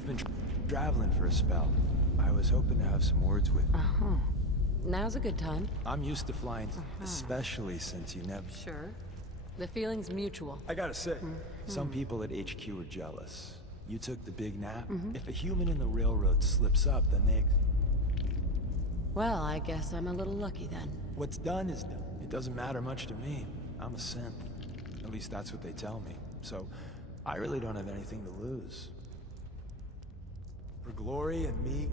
We've been traveling for a spell. I was hoping to have some words with you. Uh-huh. Now's a good time. I'm used to flying, especially since you never... Sure. The feeling's mutual. I gotta say, some people at HQ are jealous. You took the big nap. If a human in the railroad slips up, then they... Well, I guess I'm a little lucky then. What's done is done. It doesn't matter much to me. I'm a synth. At least that's what they tell me. So, I really don't have anything to lose. For Glory and me...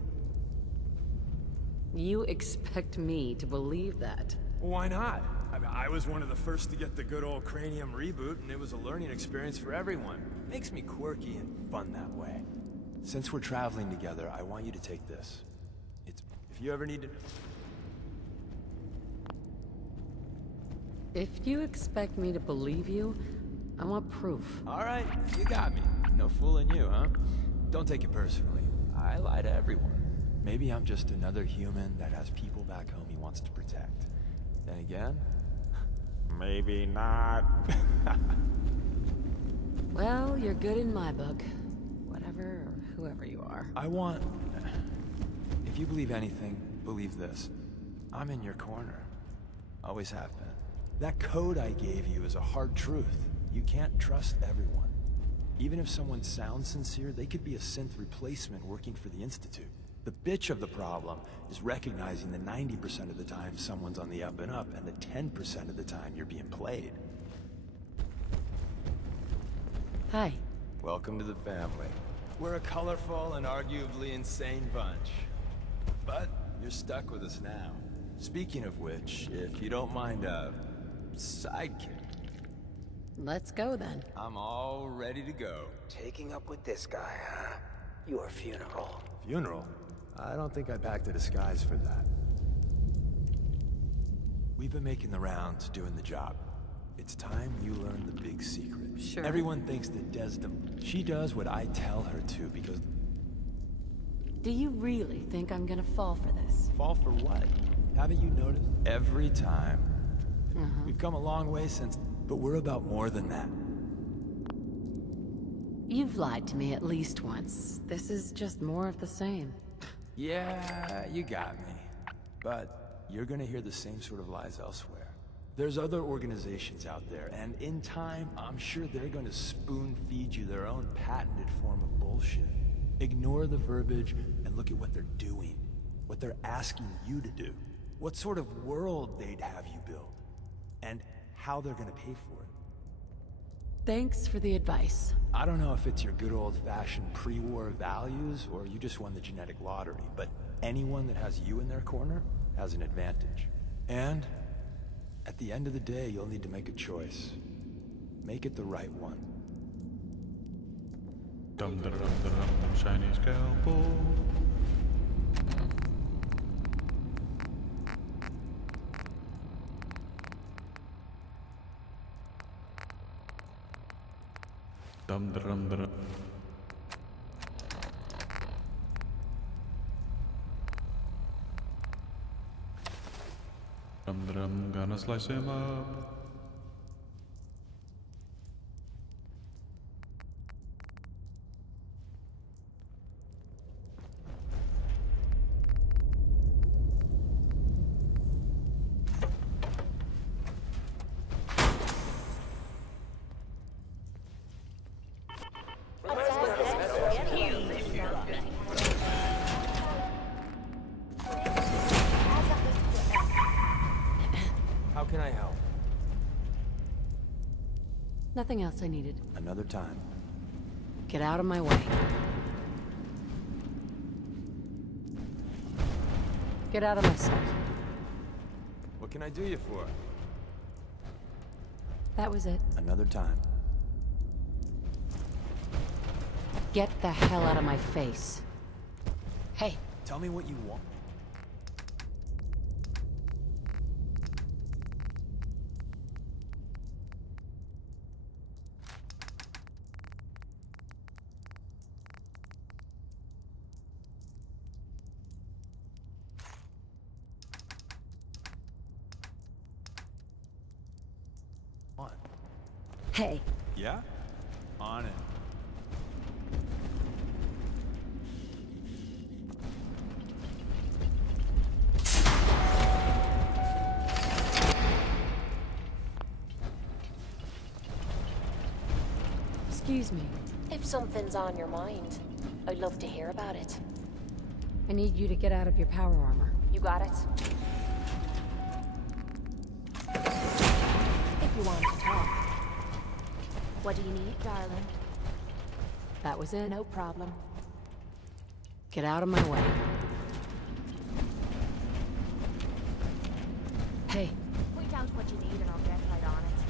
You expect me to believe that? Why not? I mean, I was one of the first to get the good old Cranium reboot, and it was a learning experience for everyone. Makes me quirky and fun that way. Since we're traveling together, I want you to take this. It's... if you ever need to... If you expect me to believe you, I want proof. Alright, you got me. No fooling you, huh? Don't take it personally. I lie to everyone. Maybe I'm just another human that has people back home he wants to protect. Then again, maybe not. Well, you're good in my book. Whatever or whoever you are. I want... if you believe anything, believe this. I'm in your corner. Always have been. That code I gave you is a hard truth. You can't trust everyone. Even if someone sounds sincere, they could be a synth replacement working for the Institute. The bitch of the problem is recognizing that 90% of the time someone's on the up and up, and that 10% of the time you're being played. Hi. Welcome to the family. We're a colorful and arguably insane bunch. But you're stuck with us now. Speaking of which, if you don't mind a sidekick, Let's go then. I'm all ready to go. Taking up with this guy, huh? Your funeral. Funeral? I don't think I packed a disguise for that. We've been making the rounds, doing the job. It's time you learn the big secret. Sure. Everyone thinks that Desdemona... she does what I tell her to because... Do you really think I'm gonna fall for this? Fall for what? Haven't you noticed? Every time. We've come a long way since... but we're about more than that. You've lied to me at least once. This is just more of the same. Yeah, you got me. But you're gonna hear the same sort of lies elsewhere. There's other organizations out there, and in time, I'm sure they're gonna spoon-feed you their own patented form of bullshit. Ignore the verbiage and look at what they're doing. What they're asking you to do. What sort of world they'd have you build. And how they're gonna pay for it. Thanks for the advice. I don't know if it's your good old-fashioned pre-war values or you just won the genetic lottery, but anyone that has you in their corner has an advantage. And at the end of the day, you'll need to make a choice. Make it the right one. Dum dum dum dum, shiny scalpel. Dum dum dum. Dum dum, gonna slice him up. How can I help? Nothing else I needed. Another time. Get out of my way. Get out of my sight. What can I do you for? That was it. Another time. Get the hell out of my face. Hey, Tell me what you want. On. hey. Yeah? On it. Excuse me. If something's on your mind, I'd love to hear about it. I need you to get out of your power armor. You got it? If you want to talk. What do you need, darling? That was it. No problem. Get out of my way. Hey, Point out what you need and I'll get right on it.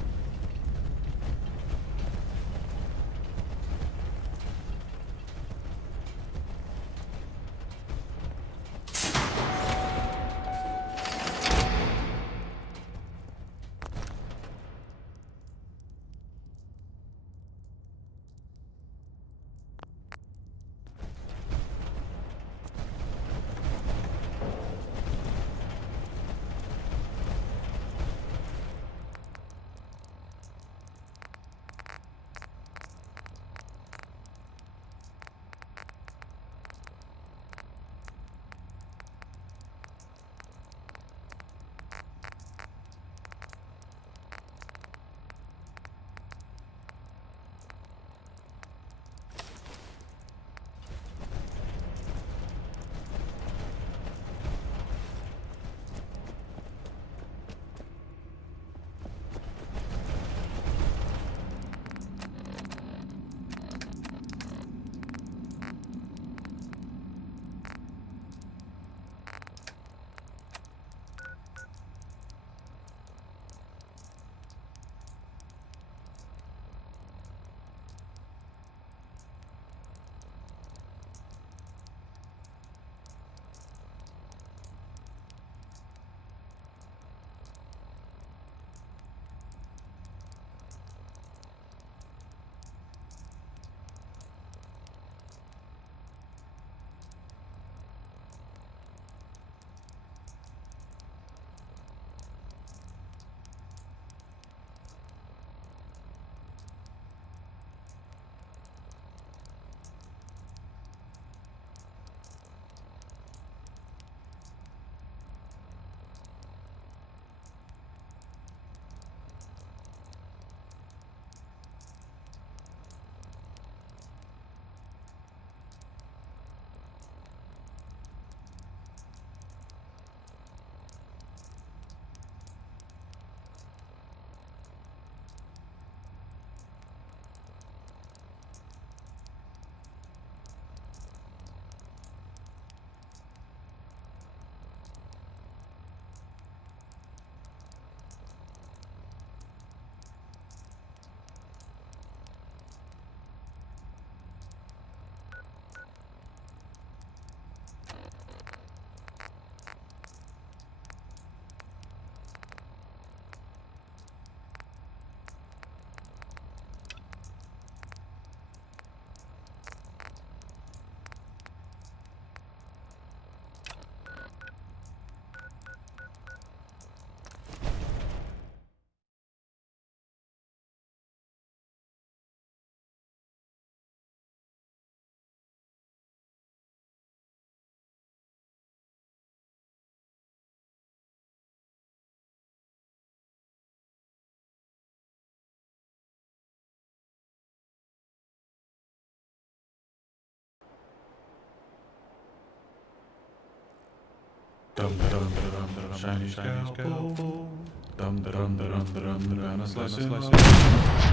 Dum dum dum dum shiny scalpel. Dum dum dum dum dum gonna slice him up.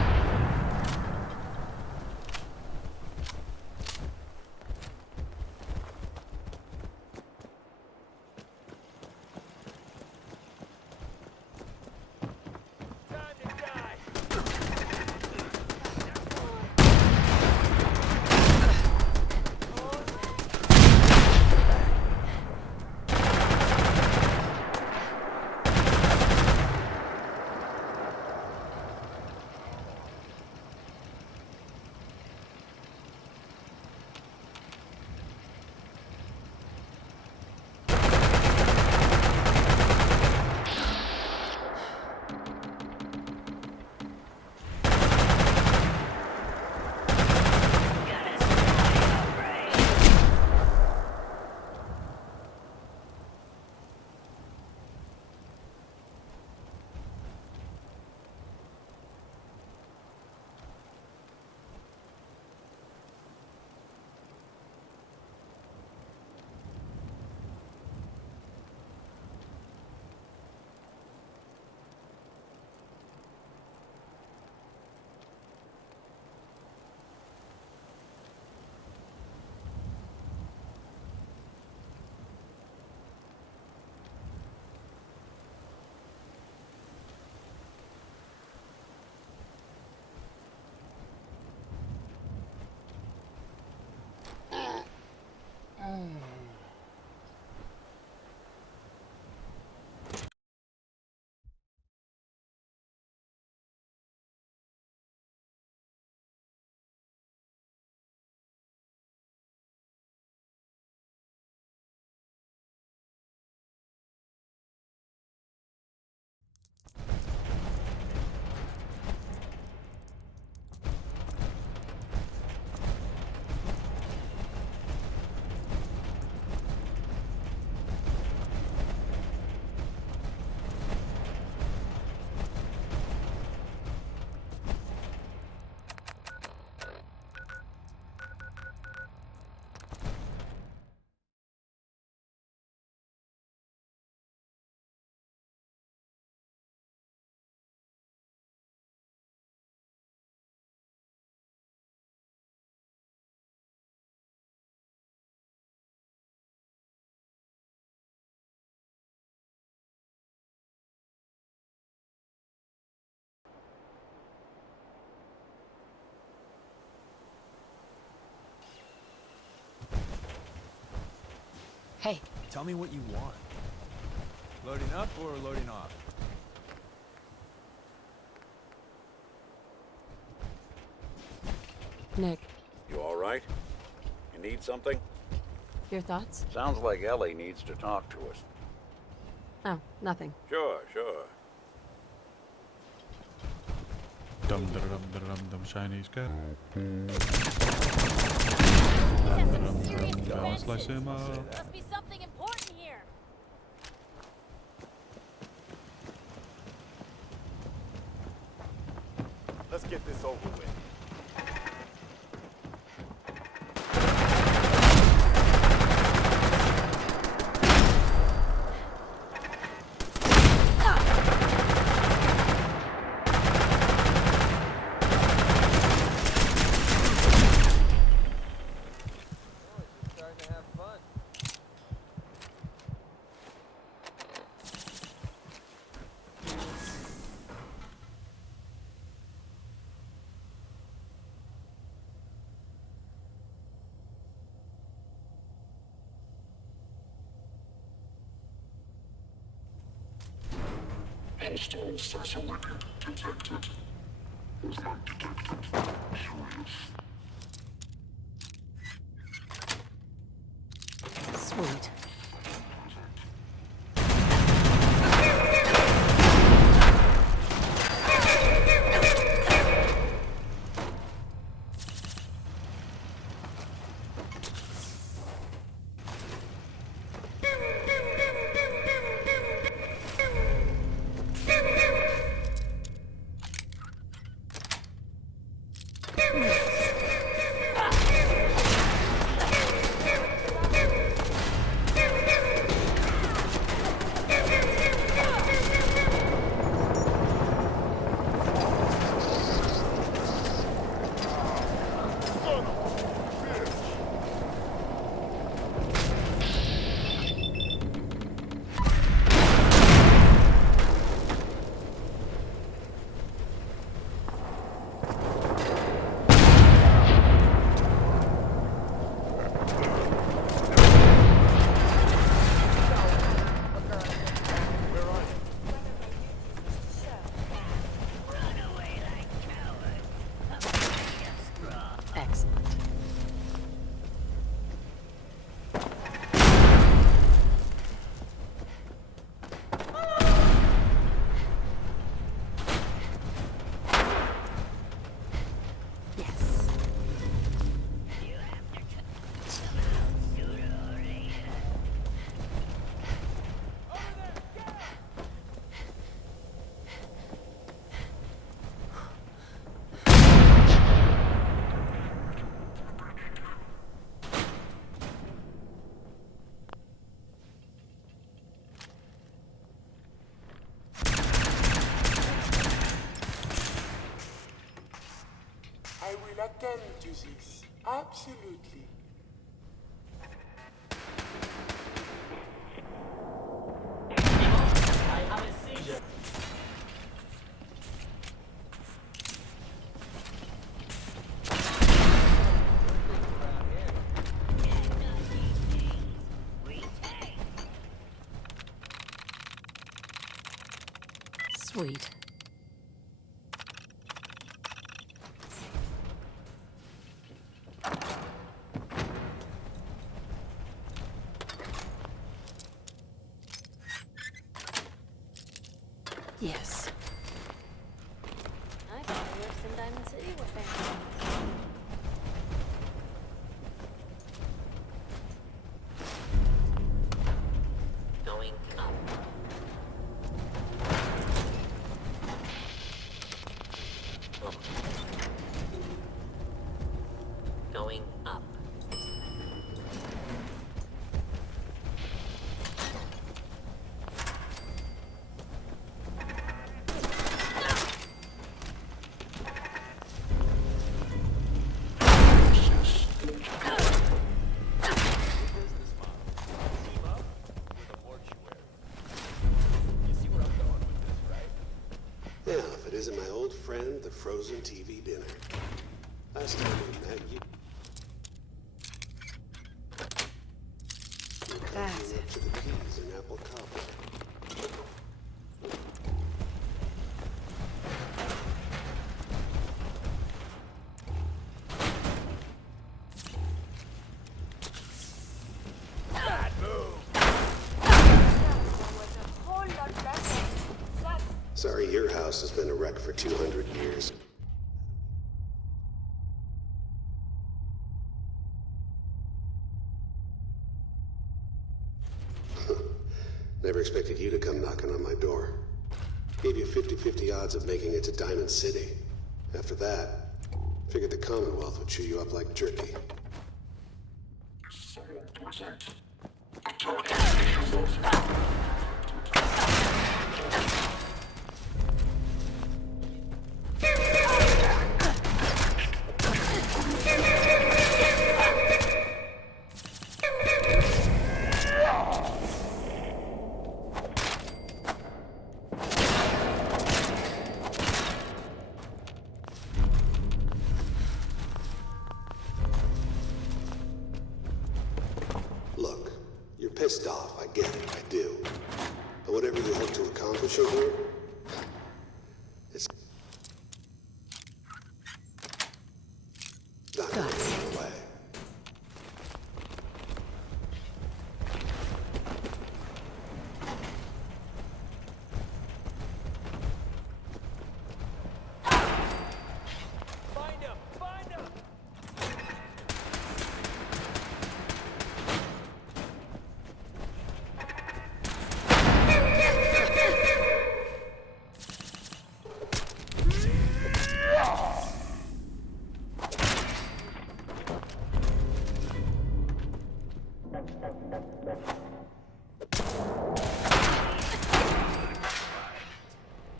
Hey, Tell me what you want. Loading up or loading off? Nick, You all right? You need something? your thoughts? Sounds like Ellie needs to talk to us. Oh, nothing. Sure, sure. Dum dum dum dum dum shiny scout. Gonna slice him up. Must be something important here. Let's get this over with. Hostile facility detected. Movement detected. Curious. Sweet. Excellent. Yes. I will attend to this. Absolutely. Sweet. Yes. I thought the works in Diamond City were fancy. Going up. Going up. Now, if it isn't my old friend, the frozen TV dinner. Last time we met, you That's up to the P's in apple cobbler. Sorry, your house has been a wreck for 200 years. Never expected you to come knocking on my door. Gave you 50-50 odds of making it to Diamond City. After that, figured the Commonwealth would chew you up like jerky. Someone present. The target is Look, you're pissed off, I get it, I do. But whatever you hope to accomplish in here, it's not going to get away.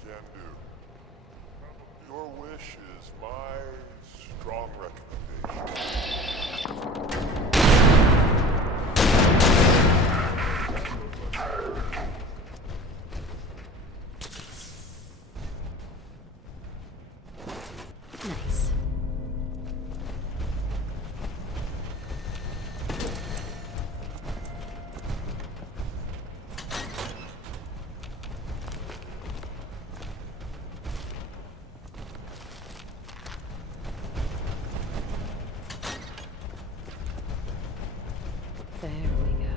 Can do. Your wish is my strong recommendation. nice. There we go.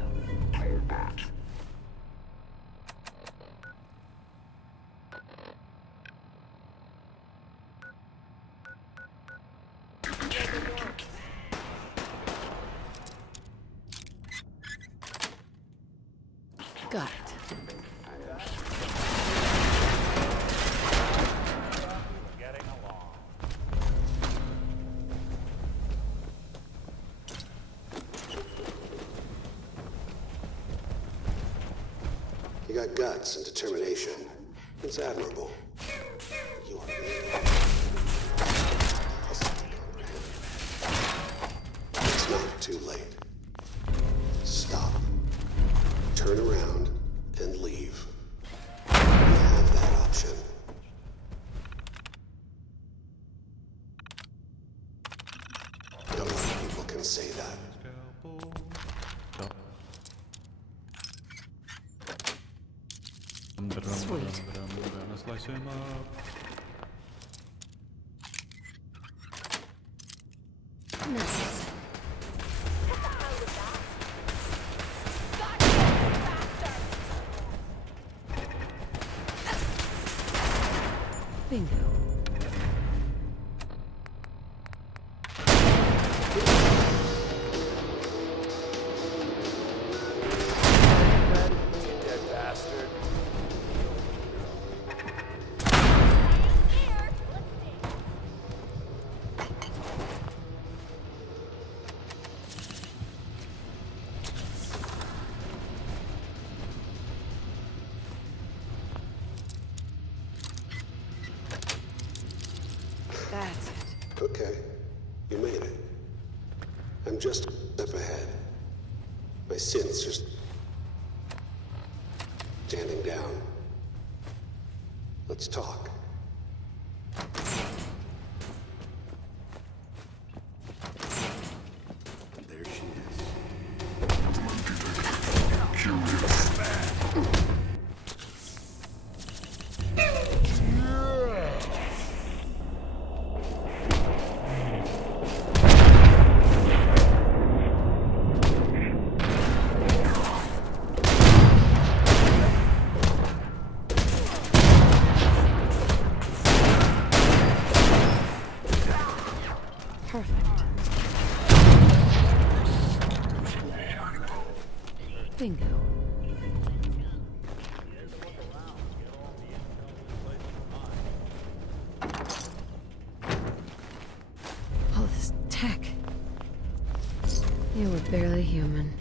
Got it. Getting along. You got guts and determination. It's admirable. You are really... It's not too late. Stop. Turn around and leave. You have that option. Not a lot of people can say that. Scalpel. Stop. Sweet. Gonna slice him up. Nice. Bingo. Dead bastard. That's it. Okay, you made it. I'm just a step ahead. My synth's just standing down. Let's talk. There she is. Bingo. All this tech. You were barely human.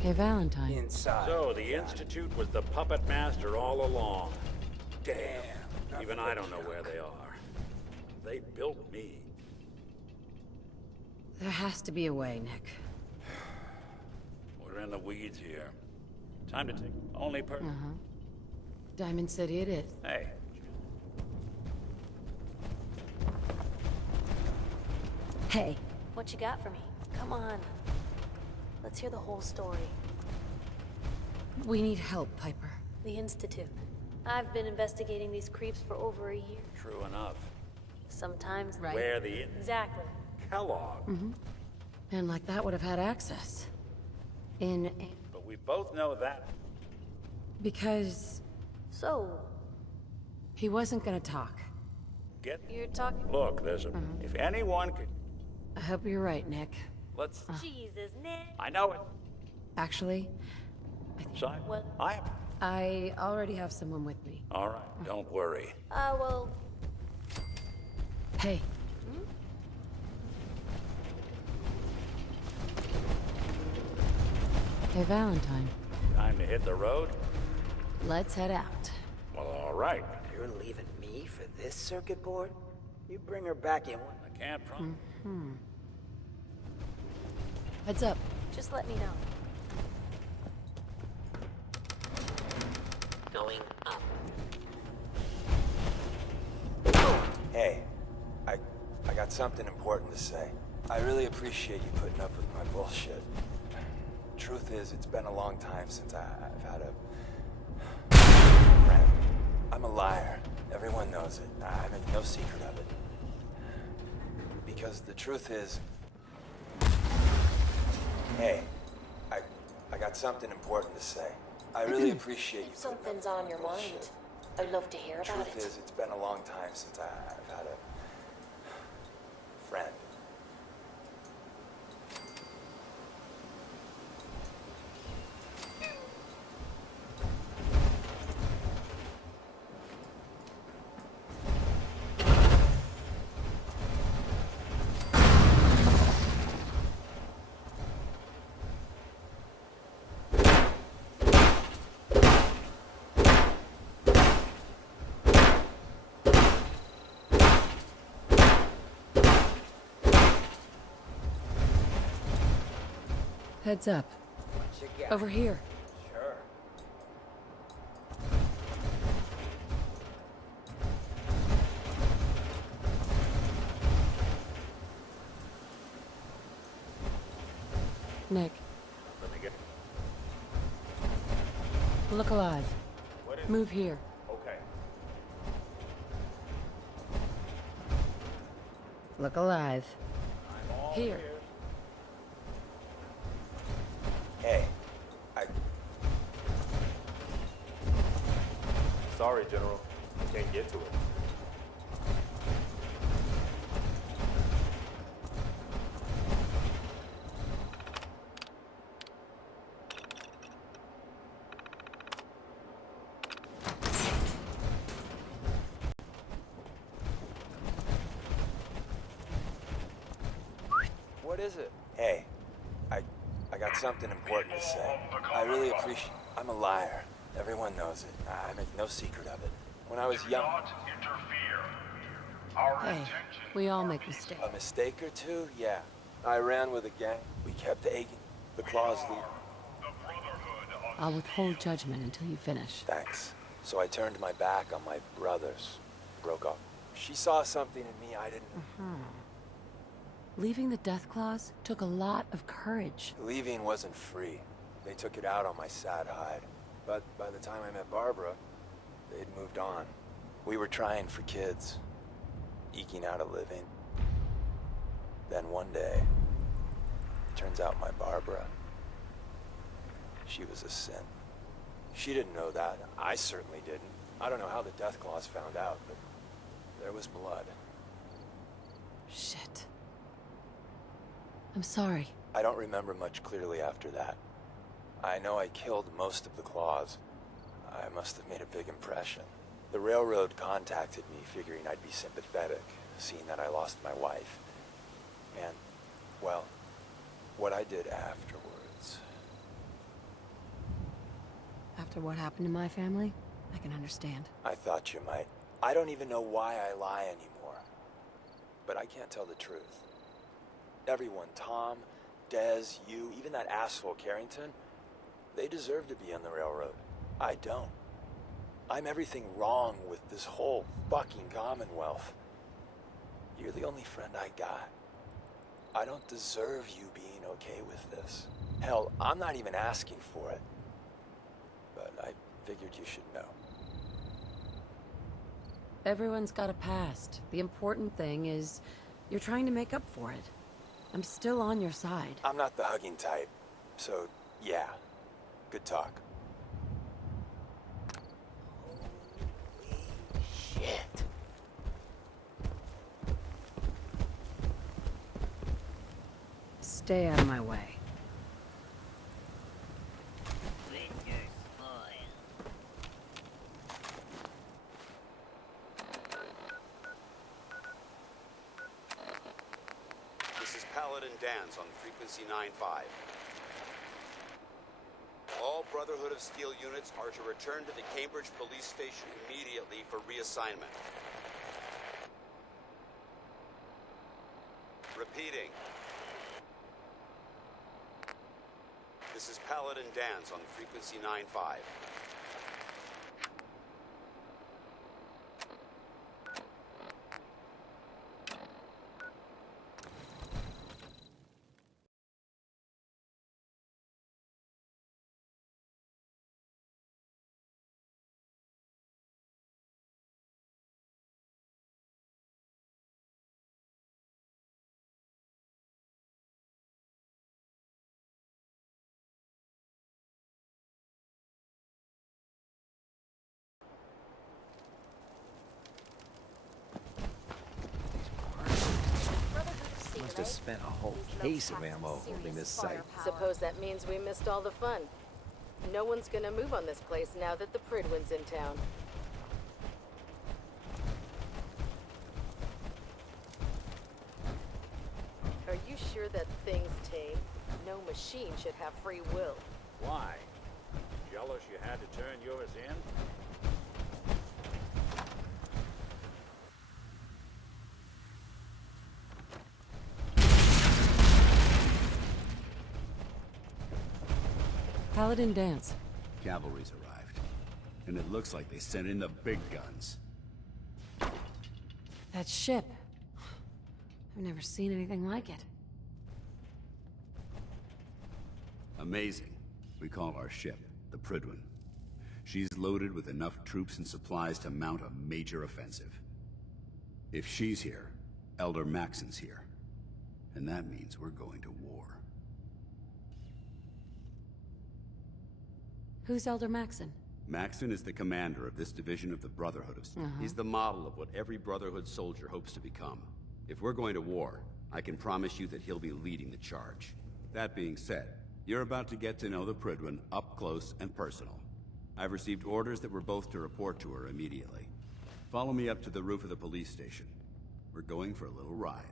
Hey, Valentine. Inside. So, the Institute was the puppet master all along. Damn. Even I don't know where they are. They built me. There has to be a way, Nick. We're in the weeds here. Time to take only Diamond City it is. Hey, Hey. What you got for me? Come on. Let's hear the whole story. We need help, Piper. The Institute. I've been investigating these creeps for over a year. true enough. Sometimes... Right. Where the Exactly. Kellogg. And like that would have had access. In a... But we both know that. Because So, he wasn't gonna talk. Get. you're talking... Look, there's a. If anyone could. I hope you're right, Nick. Let's. Jesus, Nick. I know it. Actually, Simon. What? I already have someone with me. All right. Don't worry. Well... Hey. Hey, Valentine. Time to hit the road. Let's head out. Well, all right. You're leaving me for this circuit board? You bring her back in one. I can't promise. Heads up. Just let me know. Going up. Hey, I got something important to say. I really appreciate you putting up with my bullshit. Truth is, it's been a long time since I've had a friend. I'm a liar. Everyone knows it. I make no secret of it. Because the truth is... Hey, I got something important to say. I really appreciate you If putting up something's with on my your bullshit. mind, I'd love to hear about Truth it. is, it's been a long time since I've had a friend. Heads up. What you got? Over here. Sure. Nick, Let me get. look alive. What is Move here. Okay. Look alive. I'm all Here. ears. Hey, Sorry, General. Can't get to it. what is it? Hey, I got something important to say. I really appreciate... I'm a liar. Everyone knows it. I make no secret of it. When I was young... Not interfere. Our Hey, intention. we all make mistakes. A mistake or two? Yeah. I ran with a gang. We kept Agen, the Claws leader. The Brotherhood I'll withhold judgment until you finish. Thanks. So I turned my back on my brothers. Broke up. She saw something in me I didn't... Leaving the Death Claws took a lot of courage. Leaving wasn't free. They took it out on my sad hide. But by the time I met Barbara, they'd moved on. We were trying for kids. eking out a living. Then one day, it turns out my Barbara, she was a sin. She didn't know that. I certainly didn't. I don't know how the Deathclaws found out, but there was blood. Shit. I'm sorry. I don't remember much clearly after that. I know I killed most of the Claws. I must have made a big impression. The Railroad contacted me, figuring I'd be sympathetic, seeing that I lost my wife. And, well, what I did afterwards... After what happened to my family, I can understand. I thought you might. I don't even know why I lie anymore. But I can't tell the truth. Everyone, Tom, Dez, you, even that asshole Carrington, they deserve to be on the Railroad. I don't. I'm everything wrong with this whole fucking Commonwealth. You're the only friend I got. I don't deserve you being okay with this. Hell, I'm not even asking for it. But I figured you should know. Everyone's got a past. The important thing is you're trying to make up for it. I'm still on your side. I'm not the hugging type, so yeah, good talk. Holy shit. Stay out of my way. This is Paladin Danse on frequency 9-5. All Brotherhood of Steel units are to return to the Cambridge police station immediately for reassignment. Repeating. This is Paladin Danse on frequency 9-5. Must have spent a whole case of ammo holding this site. Suppose that means we missed all the fun. No one's gonna move on this place now that the Prydwen's in town. Are you sure that thing's tame? No machine should have free will. Why? Jealous you had to turn yours in? Paladin Danse. Cavalry's arrived. And it looks like they sent in the big guns. That ship. I've never seen anything like it. Amazing. We call our ship the Prydwen. She's loaded with enough troops and supplies to mount a major offensive. If she's here, Elder Maxson's here. And that means we're going to war. Who's Elder Maxson? Maxson is the commander of this division of the Brotherhood of Steel. He's the model of what every Brotherhood soldier hopes to become. If we're going to war, I can promise you that he'll be leading the charge. That being said, you're about to get to know the Prydwen up close and personal. I've received orders that we're both to report to her immediately. Follow me up to the roof of the police station. We're going for a little ride.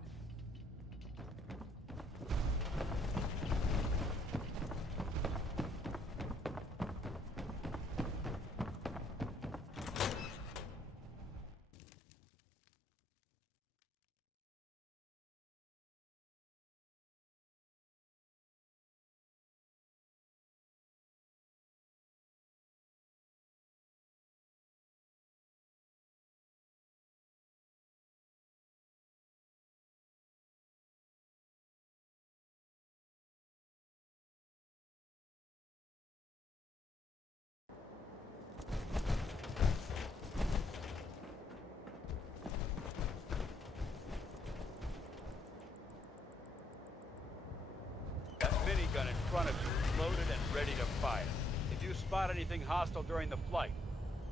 front of you, loaded and ready to fire. If you spot anything hostile during the flight,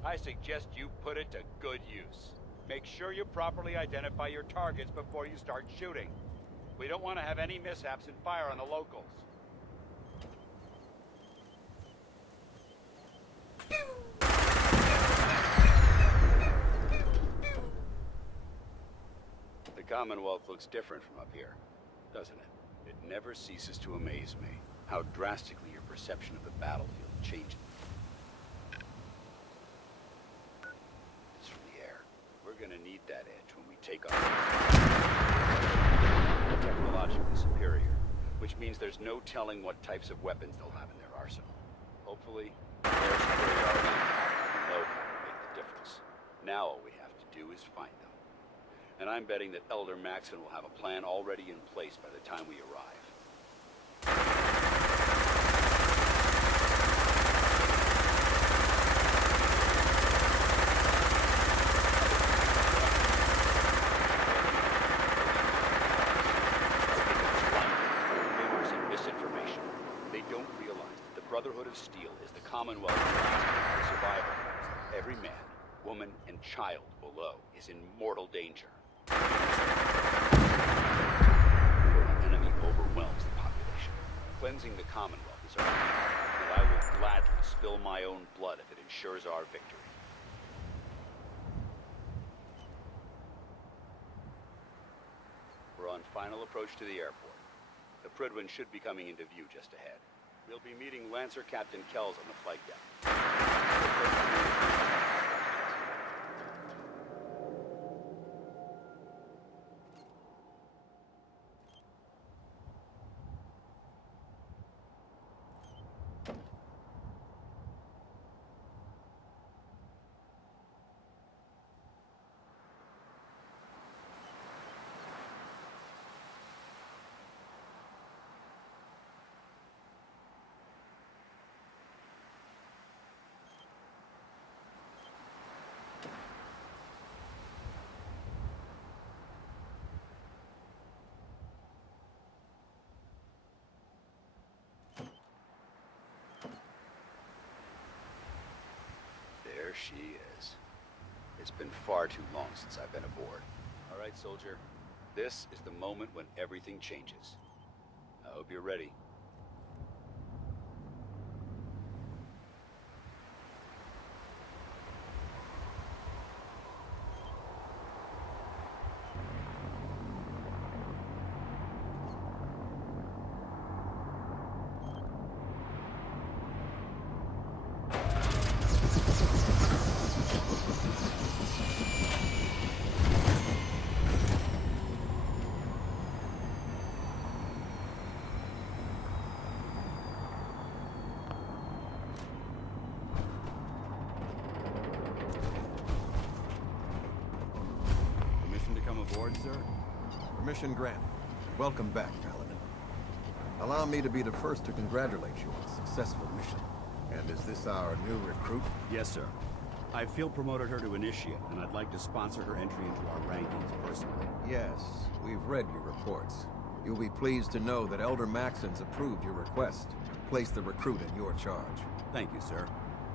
I suggest you put it to good use. Make sure you properly identify your targets before you start shooting. We don't want to have any mishaps and fire on the locals. The Commonwealth looks different from up here, doesn't it? It never ceases to amaze me how drastically your perception of the battlefield changes. It's from the air. We're gonna need that edge when we take off. Technologically superior, which means there's no telling what types of weapons they'll have in their arsenal. Hopefully, their superiority will make the difference. Now all we have to do is find them. And I'm betting that Elder Maxson will have a plan already in place by the time we arrive. Rumors and misinformation. They don't realize that the Brotherhood of Steel is the Commonwealth's last hope for survival. Every man, woman, and child below is in mortal danger. The enemy overwhelms the population. Cleansing the Commonwealth is our duty, and I will gladly spill my own blood if it ensures our victory. We're on final approach to the airport. The Prydwen should be coming into view just ahead. We'll be meeting Lancer Captain Kells on the flight deck. There she is. It's been far too long since I've been aboard. All right, soldier. This is the moment when everything changes. I hope you're ready. Aboard, sir? Permission granted. Welcome back, Paladin. Allow me to be the first to congratulate you on a successful mission. And is this our new recruit? Yes, sir. I feel promoted her to Initiate, and I'd like to sponsor her entry into our rankings personally. Yes, we've read your reports. You'll be pleased to know that Elder Maxson's approved your request and placed the recruit in your charge. Thank you, sir.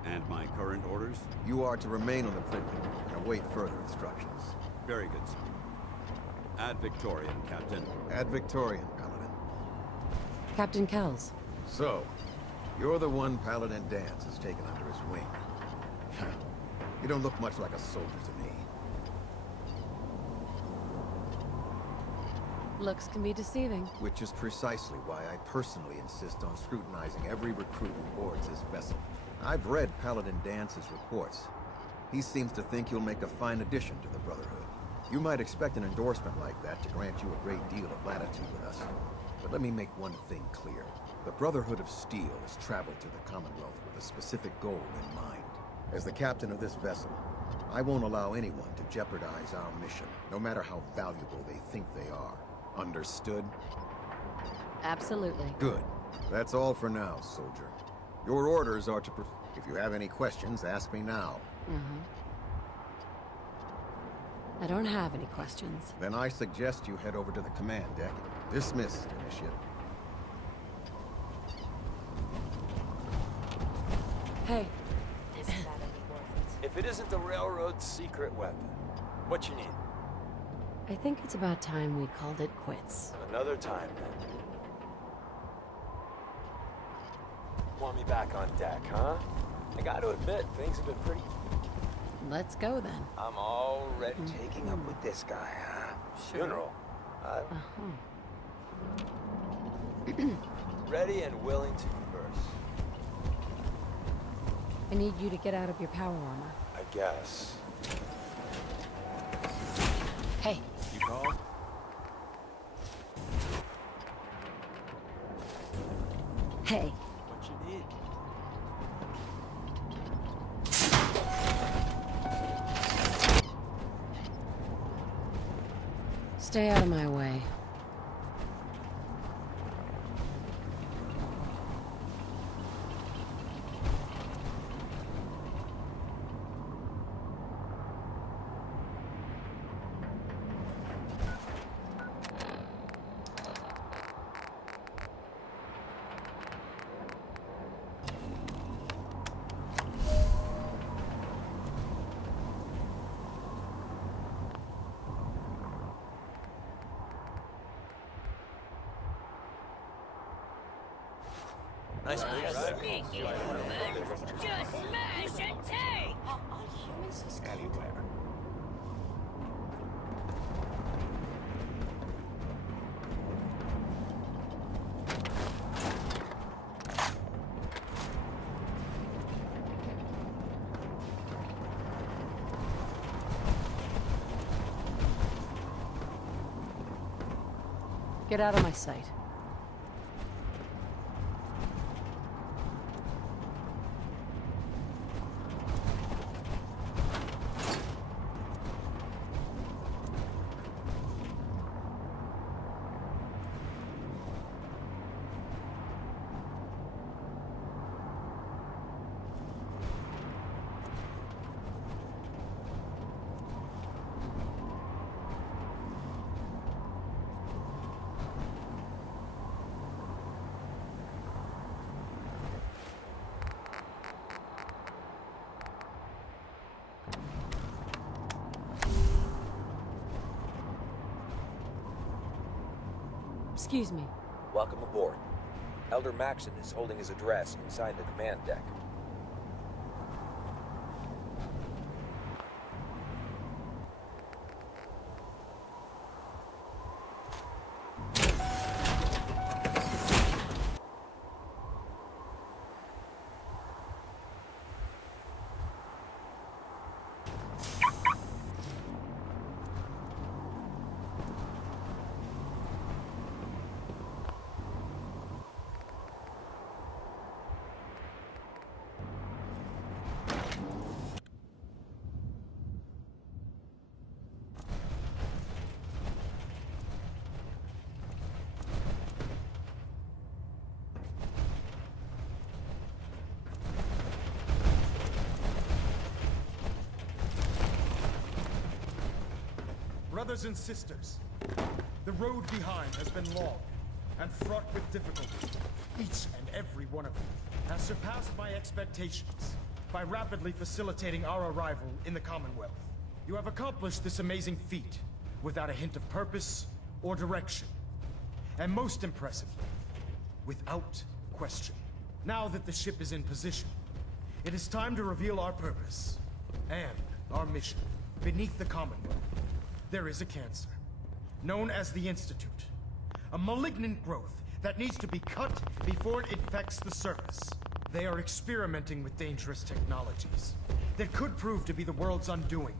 And my current orders? You are to remain on the Prydwen and await further instructions. Very good, sir. Ad Victorian, Captain. Ad Victorian, Paladin. Captain Kells. So, you're the one Paladin Danse has taken under his wing. You don't look much like a soldier to me. Looks can be deceiving. Which is precisely why I personally insist on scrutinizing every recruit who boards this vessel. I've read Paladin Dance's reports. He seems to think you'll make a fine addition to the Brotherhood. You might expect an endorsement like that to grant you a great deal of latitude with us. But let me make one thing clear. The Brotherhood of Steel has traveled to the Commonwealth with a specific goal in mind. As the captain of this vessel, I won't allow anyone to jeopardize our mission, no matter how valuable they think they are. Understood? Absolutely. Good. That's all for now, soldier. Your orders are to... If you have any questions, ask me now. I don't have any questions. Then I suggest you head over to the command deck. Dismissed, Initiate. Hey. Isn't that any worth it? If it isn't the Railroad's secret weapon, what you need? I think it's about time we called it quits. Another time, then. Want me back on deck, huh? I gotta admit, things have been pretty... Let's go, then. I'm already... Taking up with this guy, huh? Sure. Funeral. ready and willing to converse. I need you to get out of your power armor. I guess. Hey. You called? Hey. What you need? Stay out of my way. Nice move, right? Just smash and take! Are humans this anywhere? Get out of my sight. Excuse me. Welcome aboard. Elder Maxson is holding his address inside the command deck. Brothers and sisters, the road behind has been long and fraught with difficulty. Each and every one of you has surpassed my expectations by rapidly facilitating our arrival in the Commonwealth. You have accomplished this amazing feat without a hint of purpose or direction. And most impressively, without question. Now that the ship is in position, it is time to reveal our purpose and our mission. Beneath the Commonwealth, there is a cancer, known as the Institute. A malignant growth that needs to be cut before it infects the surface. They are experimenting with dangerous technologies that could prove to be the world's undoing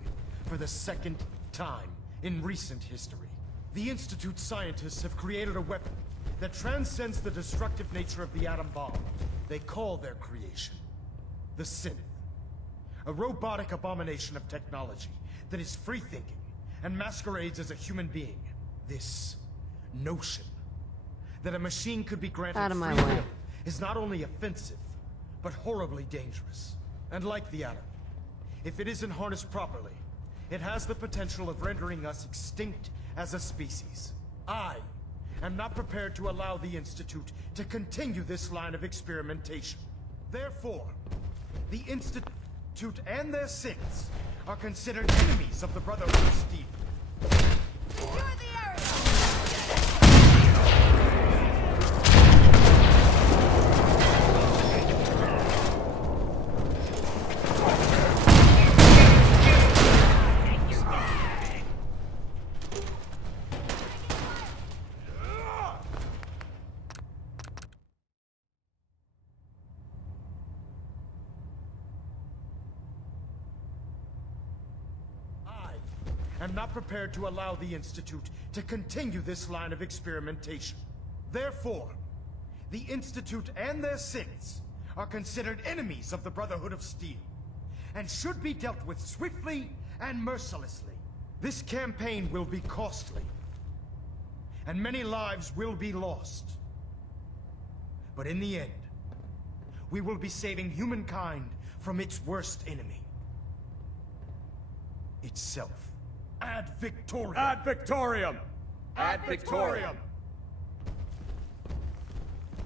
for the second time in recent history. The Institute scientists have created a weapon that transcends the destructive nature of the atom bomb. They call their creation the Synth. A robotic abomination of technology that is free-thinking and masquerades as a human being. This notion that a machine could be granted out of my free way will is not only offensive, but horribly dangerous. And like the atom, if it isn't harnessed properly, it has the potential of rendering us extinct as a species. I am not prepared to allow the Institute to continue this line of experimentation. Therefore, the Institute and their sins are considered enemies of the Brotherhood of Steel. Secure the area! I am not prepared to allow the Institute to continue this line of experimentation. Therefore, the Institute and their sins are considered enemies of the Brotherhood of Steel, and should be dealt with swiftly and mercilessly. This campaign will be costly, and many lives will be lost. But in the end, we will be saving humankind from its worst enemy. Itself. Ad Victoriam! Ad Victoriam! Ad Victoriam!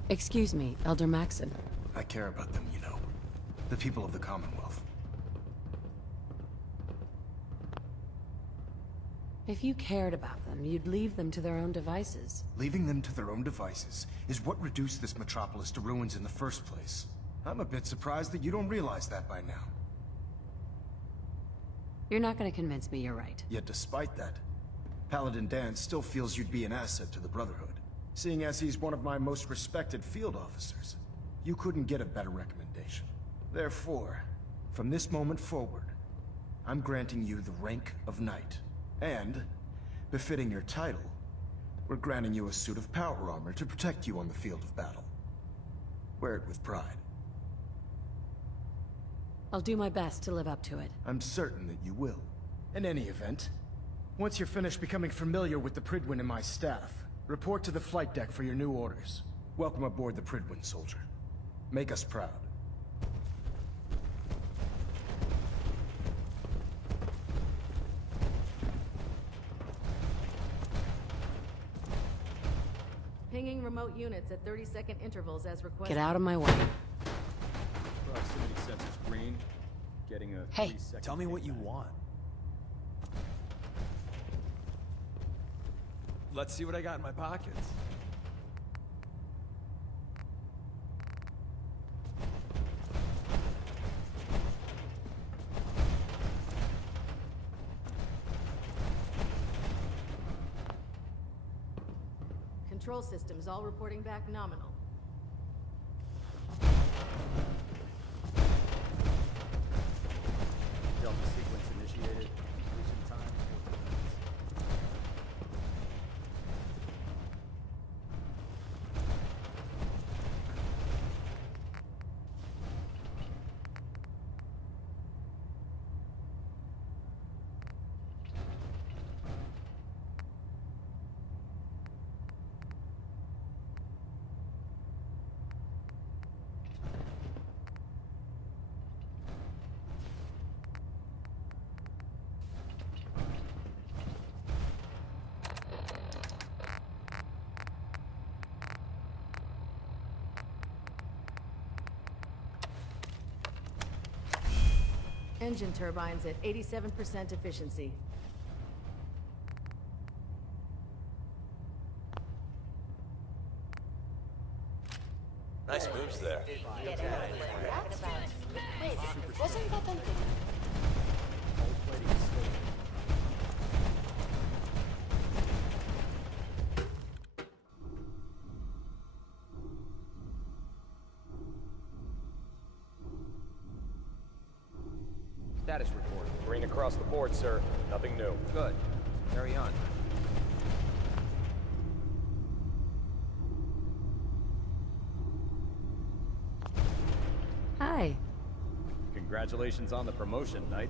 Excuse me, Elder Maxon. I care about them, you know. The people of the Commonwealth. If you cared about them, you'd leave them to their own devices. Leaving them to their own devices is what reduced this metropolis to ruins in the first place. I'm a bit surprised that you don't realize that by now. You're not gonna convince me you're right. Yet despite that, Paladin Danse still feels you'd be an asset to the Brotherhood. Seeing as he's one of my most respected field officers, you couldn't get a better recommendation. Therefore, from this moment forward, I'm granting you the rank of Knight. And, befitting your title, we're granting you a suit of power armor to protect you on the field of battle. Wear it with pride. I'll do my best to live up to it. I'm certain that you will. In any event, once you're finished becoming familiar with the Prydwen and my staff, report to the flight deck for your new orders. Welcome aboard the Prydwen, soldier. Make us proud. Pinging remote units at 30-second intervals as requested. Get out of my way. Proximity sensors green. Getting a Hey, 3-second Tell me what you payback. want. Let's see what I got in my pockets. Control systems all reporting back nominal. Delta sequence initiated. Completion time 14 minutes. Engine turbines at 87% efficiency. Nice moves there. Wait, wasn't that something? Status report. Green across the board, sir. Nothing new. Good. Carry on. Hi. Congratulations on the promotion, Knight.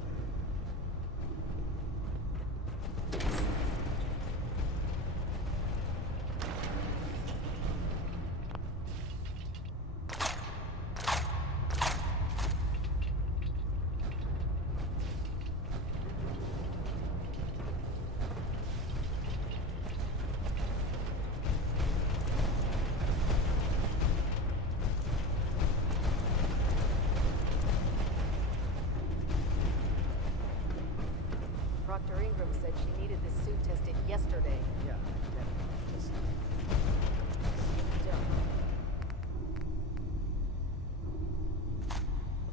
said she needed this suit tested yesterday. Yeah,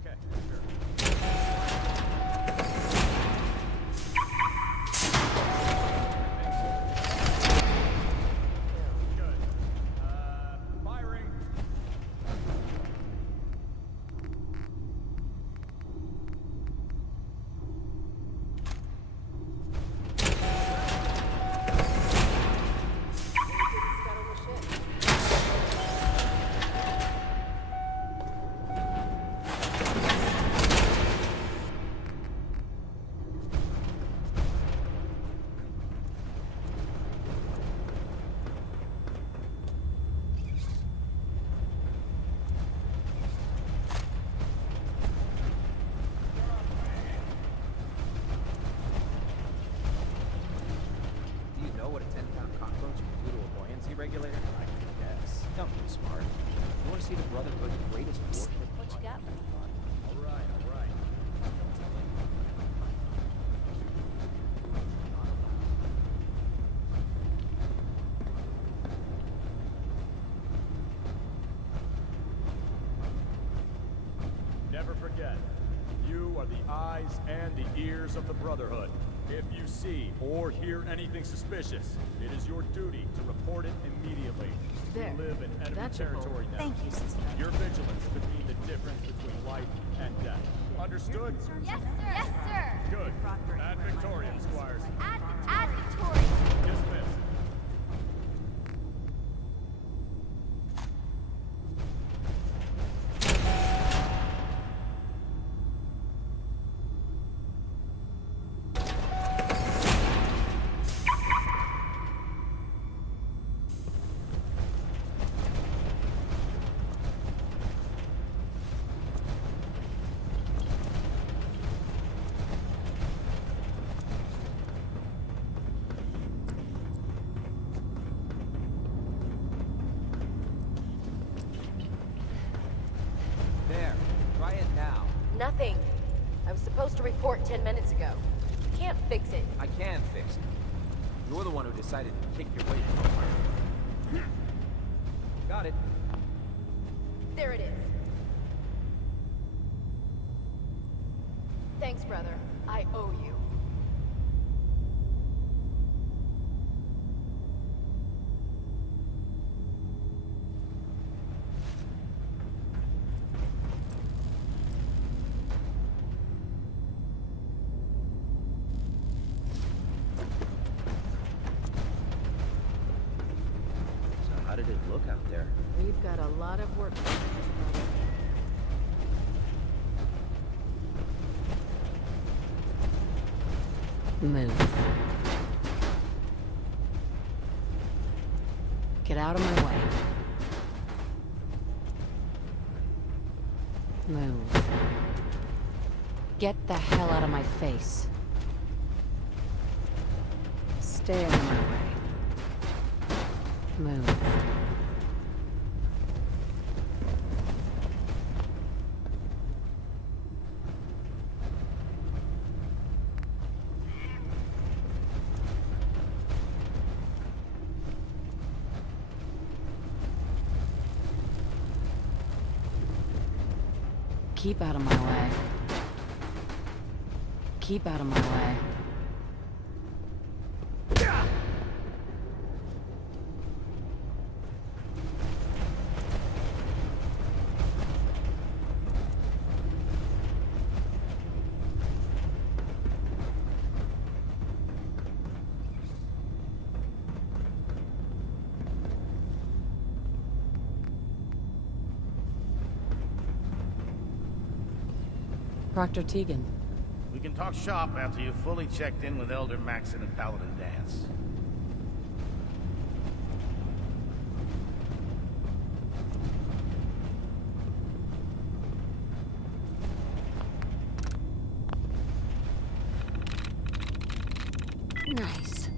okay, sure. Good. Firing. Do you know what a 10-pound cockroach can do to a buoyancy regulator? I can guess. Don't be smart. You want to see the Brotherhood's greatest warship? What you got for me? All right, all right. Don't tell anyone. Never forget, you are the eyes and the ears of the Brotherhood. If you see or hear anything suspicious, it is your duty to report it immediately. There. You live in enemy That's your territory home. now. Thank you, sister. Your vigilance could mean the difference between life and death. Understood? Yes, sir. Yes, sir. Good. Ad Victoriam, Squires. Ad Victoriam. Dismissed. There. Try it now. Nothing. I was supposed to report 10 minutes ago. You can't fix it. I can fix it. You're the one who decided to kick your way through. Got it. There it is. Thanks, brother. I owe you. So how did it look out there? We've got a lot of work to do, brother. Move. Get out of my way. Move. Get the hell out of my face. Stay out of my way. Move. Keep out of my way. Keep out of my way. Proctor Tegan. We can talk shop after you've fully checked in with Elder Maxon and Paladin Dance. Nice.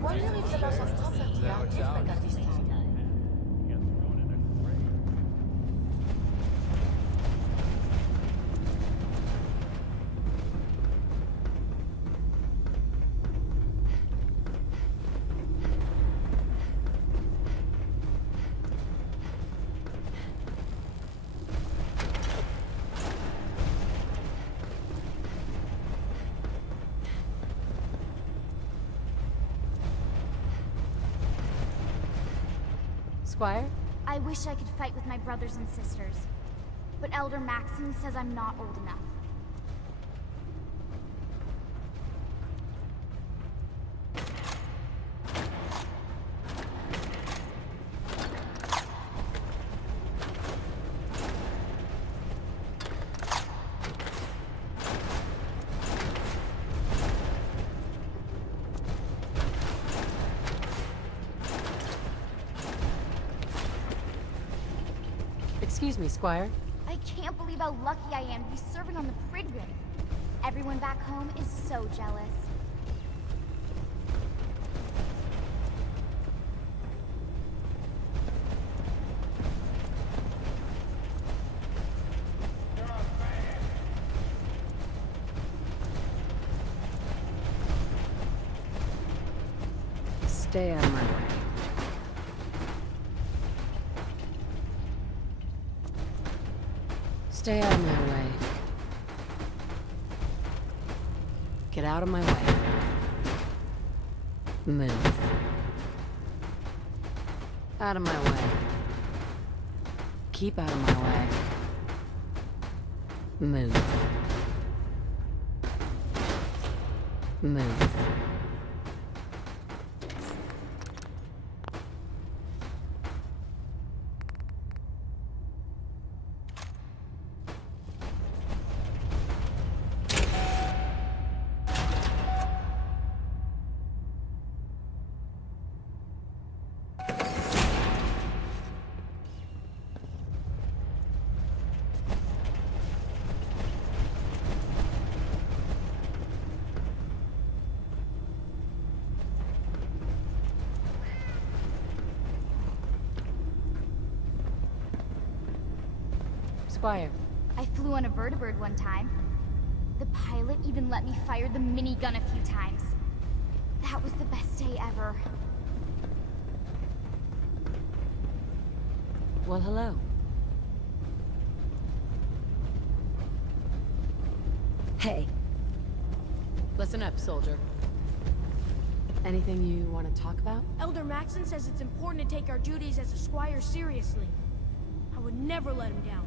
Why do you leave the loss of property out of Uzbekistan? Squire? I wish I could fight with my brothers and sisters. But Elder Maxon says I'm not old enough. Excuse me, Squire. I can't believe how lucky I am to be serving on the Prydwen. Everyone back home is so jealous. Stay out of my way. Stay out of my way. Get out of my way. Move. Out of my way. Keep out of my way. Move. Move. Squire. I flew on a vertibird one time. The pilot even let me fire the minigun a few times. That was the best day ever. Well, hello. Hey. Listen up, soldier. Anything you want to talk about? Elder Maxon says it's important to take our duties as a squire seriously. I would never let him down.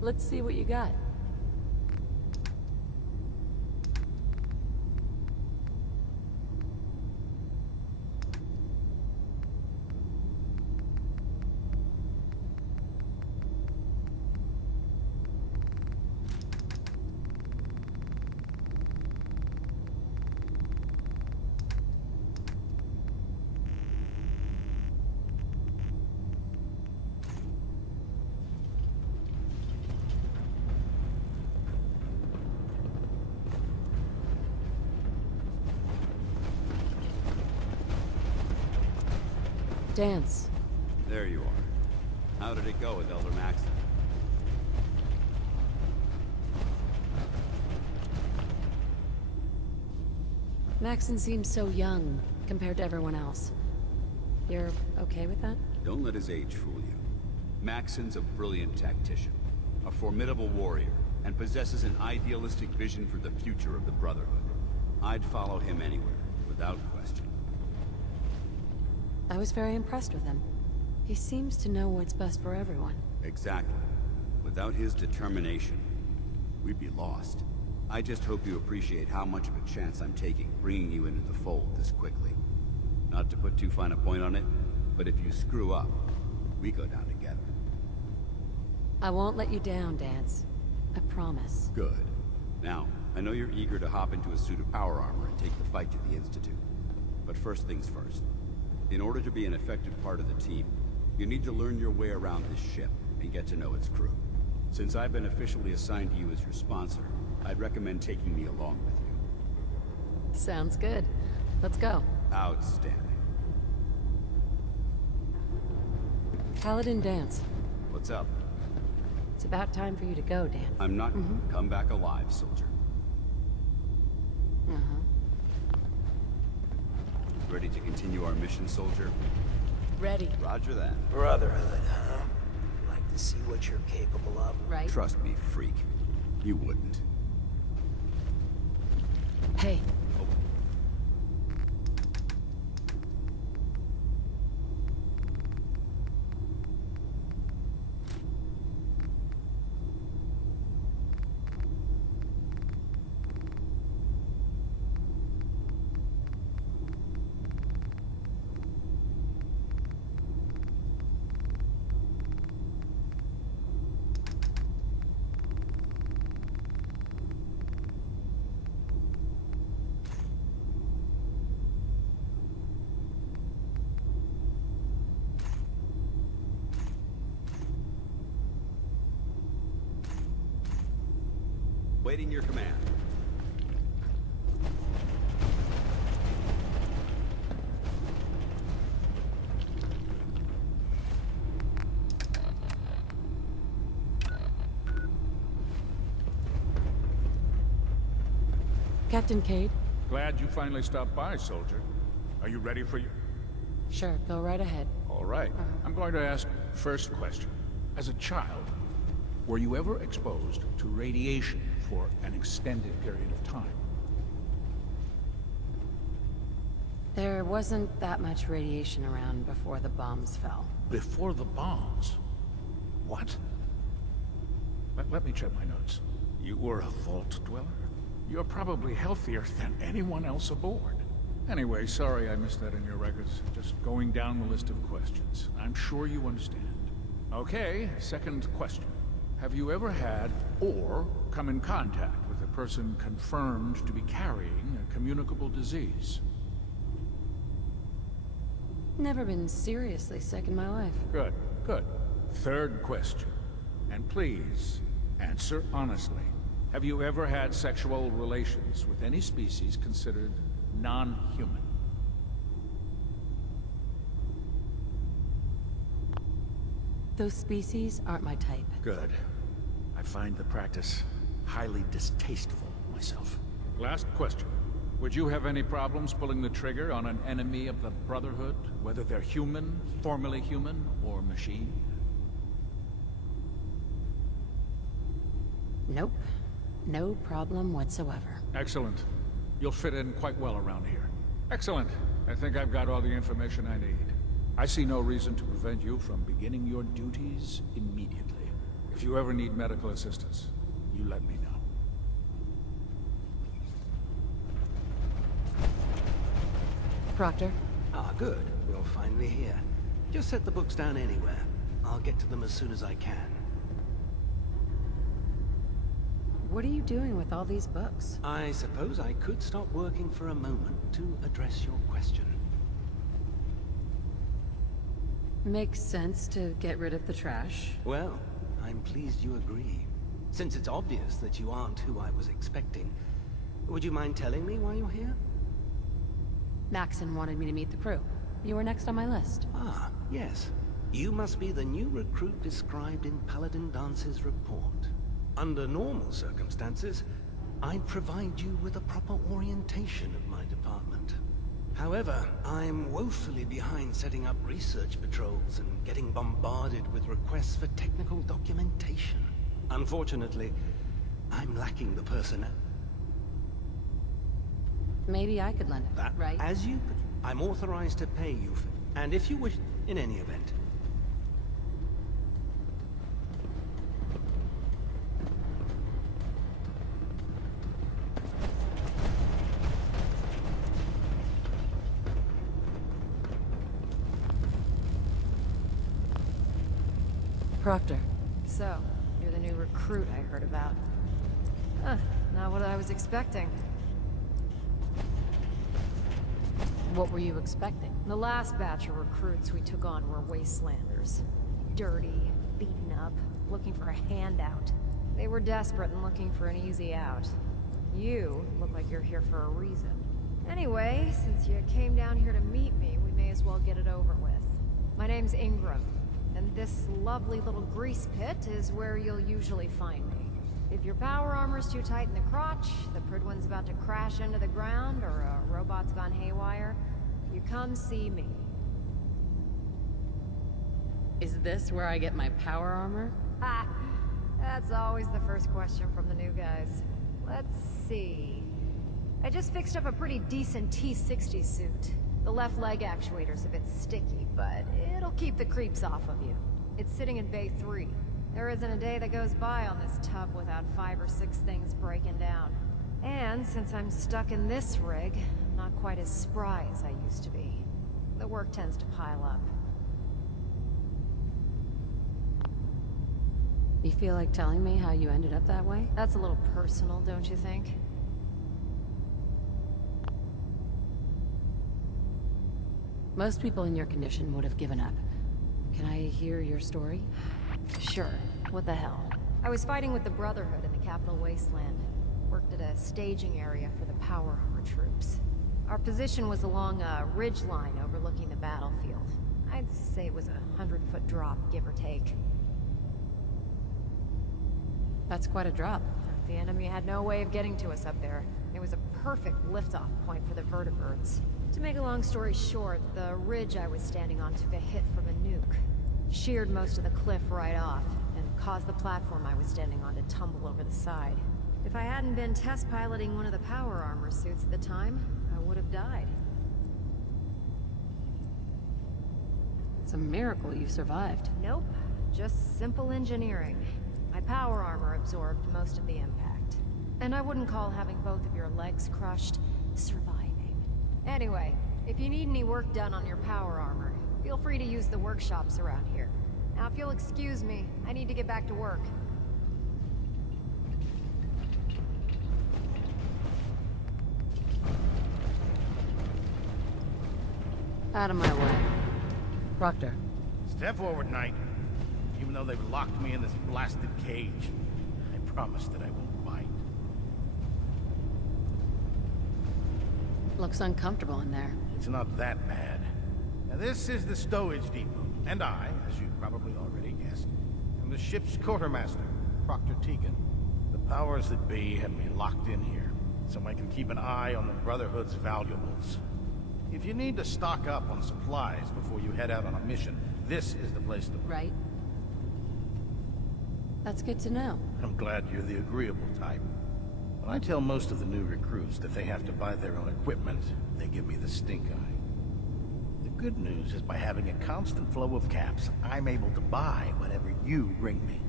Let's see what you got. Dance. There you are. How did it go with Elder Maxon? Maxon seems so young compared to everyone else. You're okay with that? Don't let his age fool you. Maxon's a brilliant tactician, a formidable warrior, and possesses an idealistic vision for the future of the Brotherhood. I'd follow him anywhere, without question. I was very impressed with him. He seems to know what's best for everyone. Exactly. Without his determination, we'd be lost. I just hope you appreciate how much of a chance I'm taking bringing you into the fold this quickly. Not to put too fine a point on it, but if you screw up, we go down together. I won't let you down, Dance. I promise. Good. Now, I know you're eager to hop into a suit of power armor and take the fight to the Institute. But first things first. In order to be an effective part of the team, you need to learn your way around this ship and get to know its crew. Since I've been officially assigned to you as your sponsor, I'd recommend taking me along with you. Sounds good. Let's go. Outstanding. Paladin Danse. What's up? It's about time for you to go, Danse. I'm not come back alive, soldier. Ready to continue our mission, soldier? Ready. Roger that. Brotherhood, huh? Like to see what you're capable of. Right. Trust me, freak. You wouldn't. Hey. Waiting your command. Captain Cade? Glad you finally stopped by, soldier. Are you ready for your... Sure, go right ahead. All right. I'm going to ask first question. As a child, were you ever exposed to radiation for an extended period of time? There wasn't that much radiation around before the bombs fell. Before the bombs? What? Let me check my notes. You were a vault dweller? You're probably healthier than anyone else aboard. Anyway, sorry I missed that in your records. Just going down the list of questions. I'm sure you understand. Okay, second question. Have you ever had, or come in contact with a person confirmed to be carrying a communicable disease? Never been seriously sick in my life. Good, good. Third question. And please, answer honestly. Have you ever had sexual relations with any species considered non-human? Those species aren't my type. Good. I find the practice highly distasteful myself. Last question. Would you have any problems pulling the trigger on an enemy of the Brotherhood, whether they're human, formerly human, or machine? Nope. No problem whatsoever. Excellent. You'll fit in quite well around here. Excellent. I think I've got all the information I need. I see no reason to prevent you from beginning your duties immediately. If you ever need medical assistance, you let me know. Proctor? Ah, good. You're finally here. Just set the books down anywhere. I'll get to them as soon as I can. What are you doing with all these books? I suppose I could stop working for a moment to address your question. Makes sense to get rid of the trash. Well, I'm pleased you agree. Since it's obvious that you aren't who I was expecting, would you mind telling me why you're here? Maxon wanted me to meet the crew. You were next on my list. Ah, yes. You must be the new recruit described in Paladin Dance's report. Under normal circumstances, I'd provide you with a proper orientation of my department. However, I'm woefully behind setting up research patrols and getting bombarded with requests for technical documentation. Unfortunately, I'm lacking the personnel. Maybe I could lend it, That, right? As you... I'm authorized to pay you for... And if you wish... In any event... Proctor. So, you're the new recruit I heard about. Huh, not what I was expecting. What were you expecting? The last batch of recruits we took on were wastelanders. Dirty, beaten up, looking for a handout. They were desperate and looking for an easy out. You look like you're here for a reason. Anyway, since you came down here to meet me, we may as well get it over with. My name's Ingram, and this lovely little grease pit is where you'll usually find me. If your power armor's too tight in the crotch, the Prydwen's about to crash into the ground, or a robot's gone haywire, you come see me. Is this where I get my power armor? Ha! That's always the first question from the new guys. Let's see. I just fixed up a pretty decent T-60 suit. The left leg actuator's a bit sticky, but it'll keep the creeps off of you. It's sitting in Bay 3. There isn't a day that goes by on this tub without 5 or 6 things breaking down. And since I'm stuck in this rig, I'm not quite as spry as I used to be. The work tends to pile up. You feel like telling me how you ended up that way? That's a little personal, don't you think? Most people in your condition would have given up. Can I hear your story? Sure. What the hell? I was fighting with the Brotherhood in the Capital Wasteland. Worked at a staging area for the power armor troops. Our position was along a ridge line overlooking the battlefield. I'd say it was a 100-foot drop, give or take. That's quite a drop. The enemy had no way of getting to us up there. It was a perfect liftoff point for the vertibirds. To make a long story short, the ridge I was standing on took a hit from a nuke. Sheared most of the cliff right off, and caused the platform I was standing on to tumble over the side. If I hadn't been test piloting one of the power armor suits at the time, I would have died. It's a miracle you survived. Nope. Just simple engineering. My power armor absorbed most of the impact. And I wouldn't call having both of your legs crushed surviving. Anyway, if you need any work done on your power armor, feel free to use the workshops around here. Now if you'll excuse me, I need to get back to work. Out of my way. Proctor. Step forward, Knight. Even though they've locked me in this blasted cage, I promise that I won't bite. Looks uncomfortable in there. It's not that bad. Now this is the stowage depot, and I, as you probably already guessed, am the ship's quartermaster, Proctor Tegan. The powers that be have me locked in here, so I can keep an eye on the Brotherhood's valuables. If you need to stock up on supplies before you head out on a mission, this is the place to... Right. That's good to know. I'm glad you're the agreeable type. When I tell most of the new recruits that they have to buy their own equipment, they give me the stink eye. The good news is by having a constant flow of caps, I'm able to buy whatever you bring me.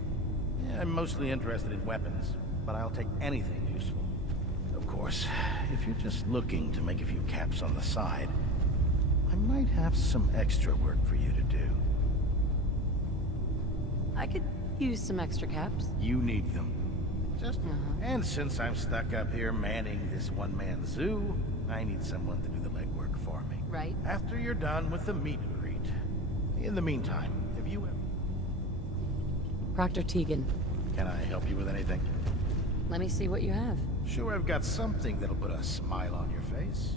Yeah, I'm mostly interested in weapons, but I'll take anything useful. Of course, if you're just looking to make a few caps on the side, I might have some extra work for you to do. I could use some extra caps. You need them. And since I'm stuck up here manning this one-man zoo, I need someone to do the legwork for me. Right. After you're done with the meet and greet. In the meantime, have you ever... Proctor Tegan. Can I help you with anything? Let me see what you have. Sure, I've got something that'll put a smile on your face.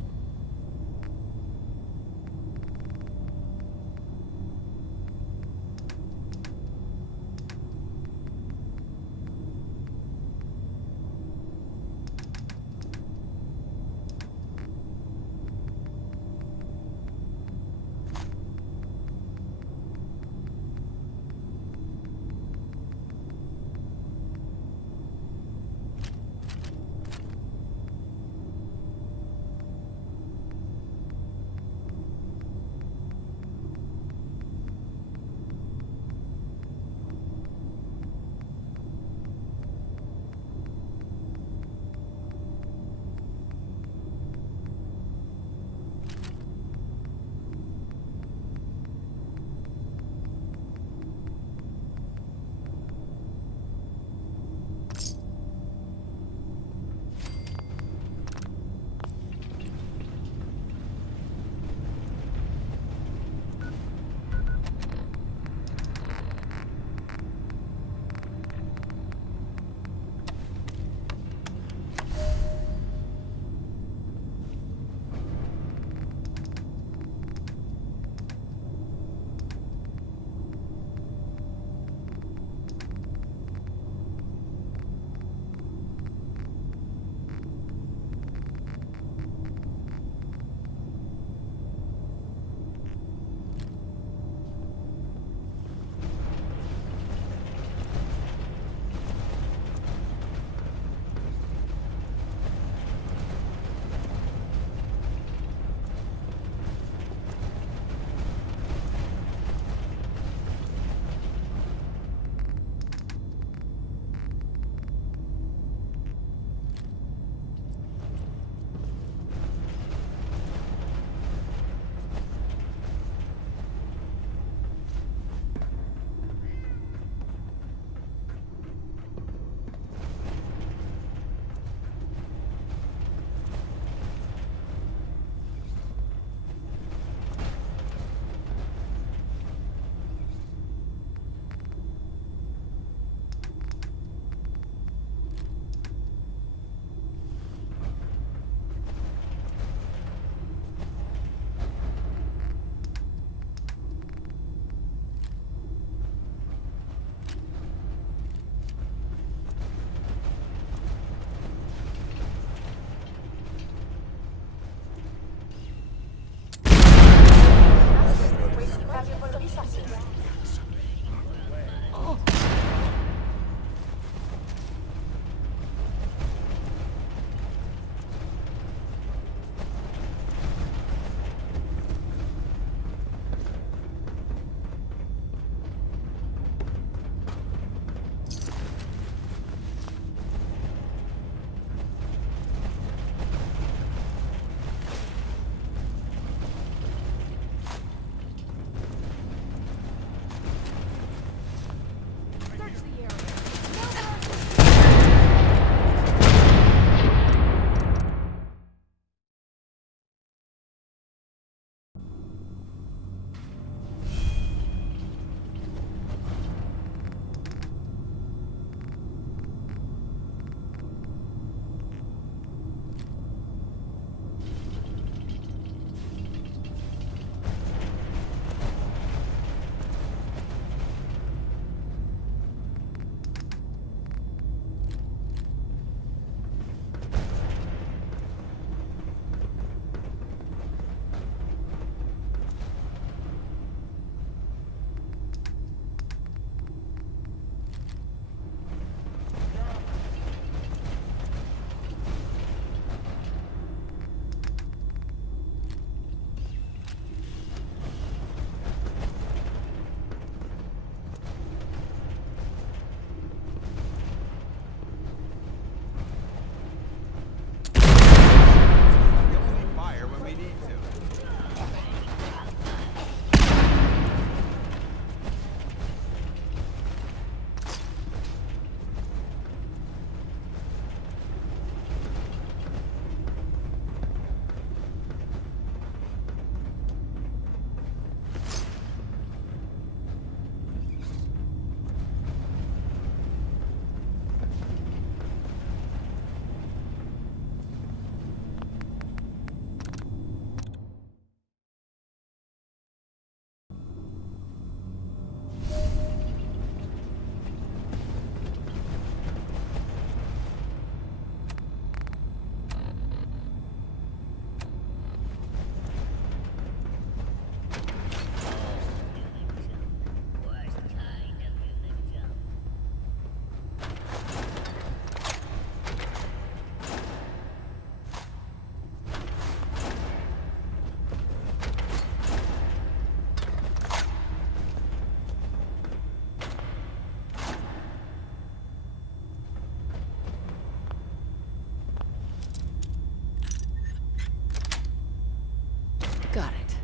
Got it.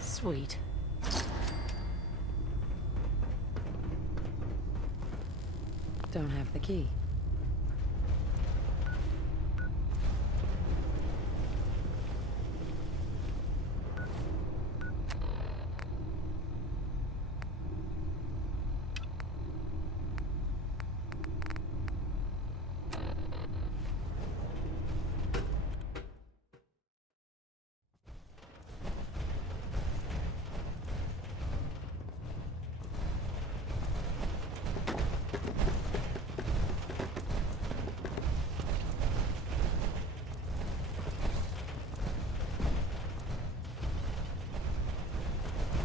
Sweet. Don't have the key.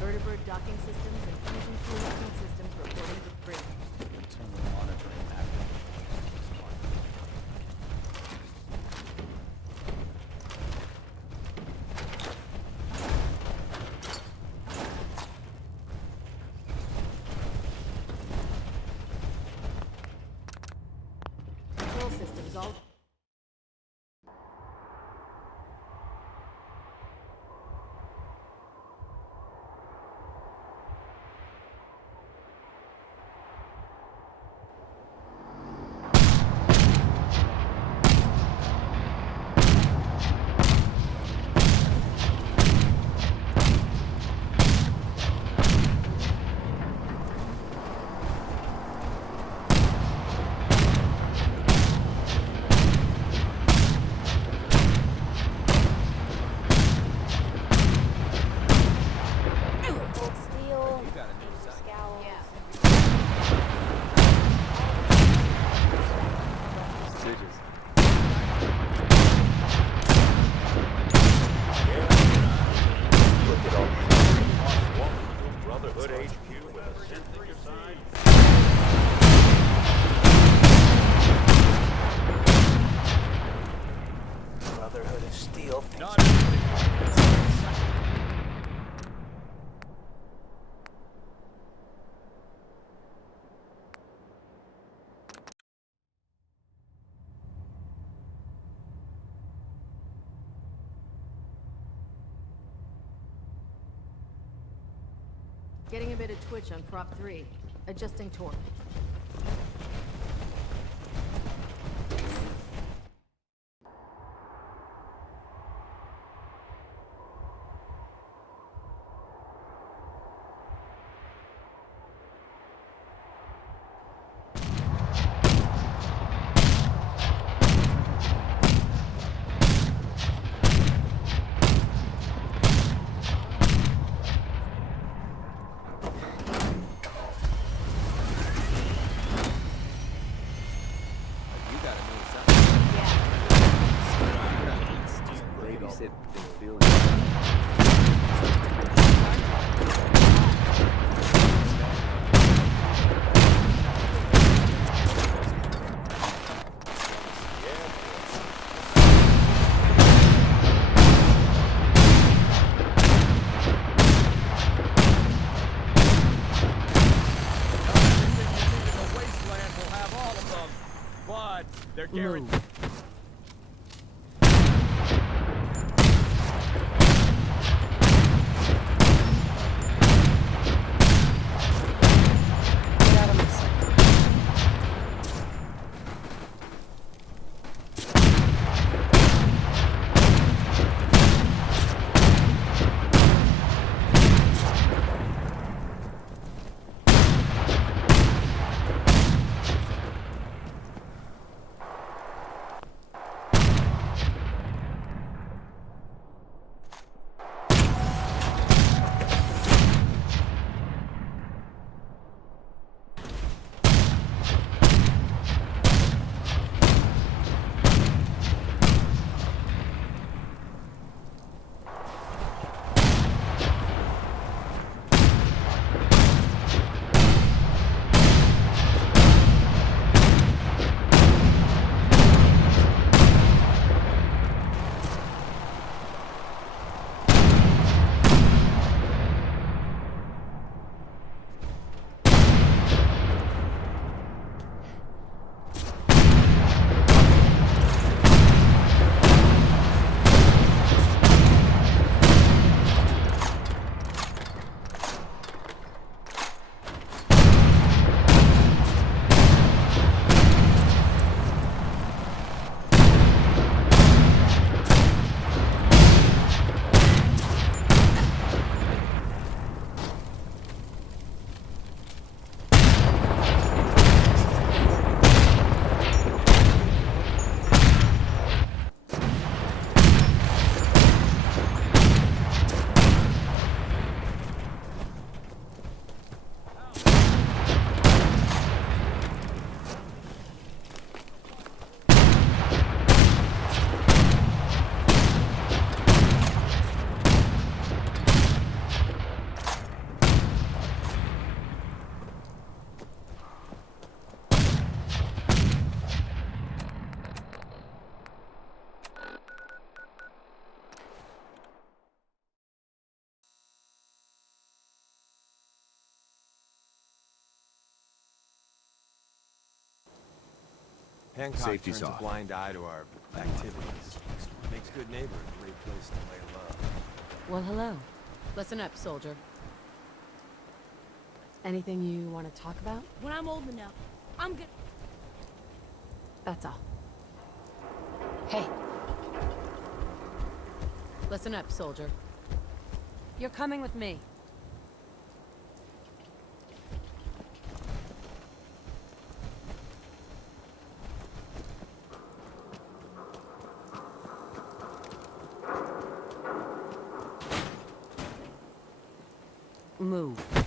Vertibird docking systems and fusion fuel heat systems reporting to bridge. Internal monitoring active. Control systems all... Brotherhood of Steel. Getting a bit of twitch on prop 3. Adjusting torque. They're guaranteed. Hancock Safety's turns off. a blind eye to our activities. Makes good neighbor a great place to lay low. Well, hello. Listen up, soldier. Anything you want to talk about? When I'm old enough, I'm gonna... That's all. Hey. Listen up, soldier. You're coming with me. Move.